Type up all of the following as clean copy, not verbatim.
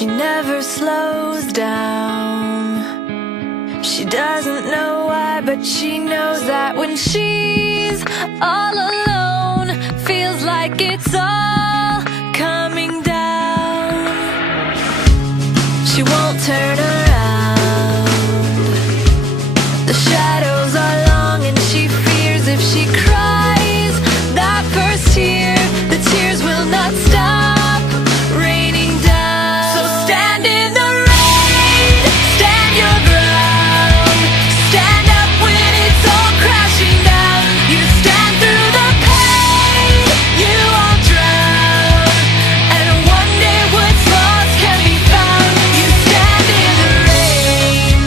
She never slows down. She doesn't know why, but she knows that when she's all alone, feels like it's all coming down. She won't turn around. The shadows are long and she fears if she cries that first tear, the tears will not stop raining down. So stand in the rain, stand your ground, stand up when it's all crashing down. You stand through the pain, you won't drown, and one day what's lost can be found. You stand in the rain.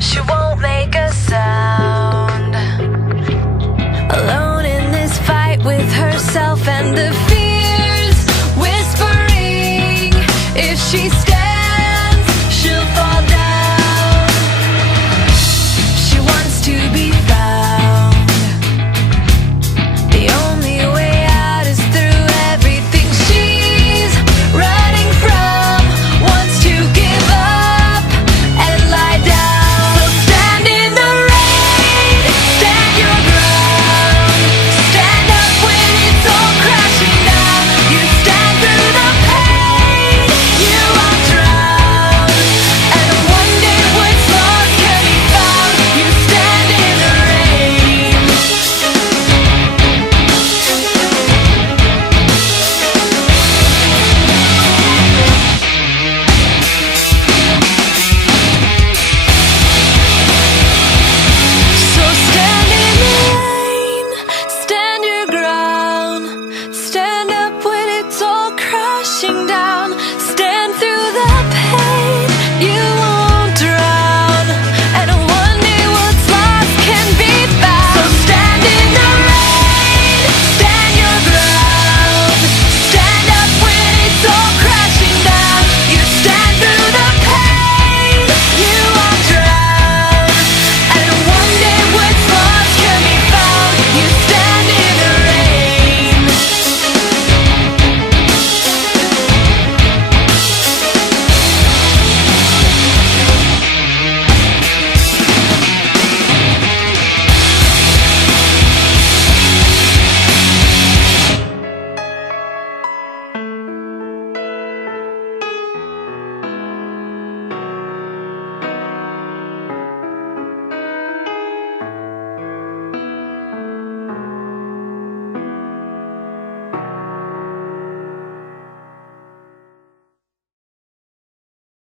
She won't make a sound, alone in this fight with herself and the fears whispering if she stays.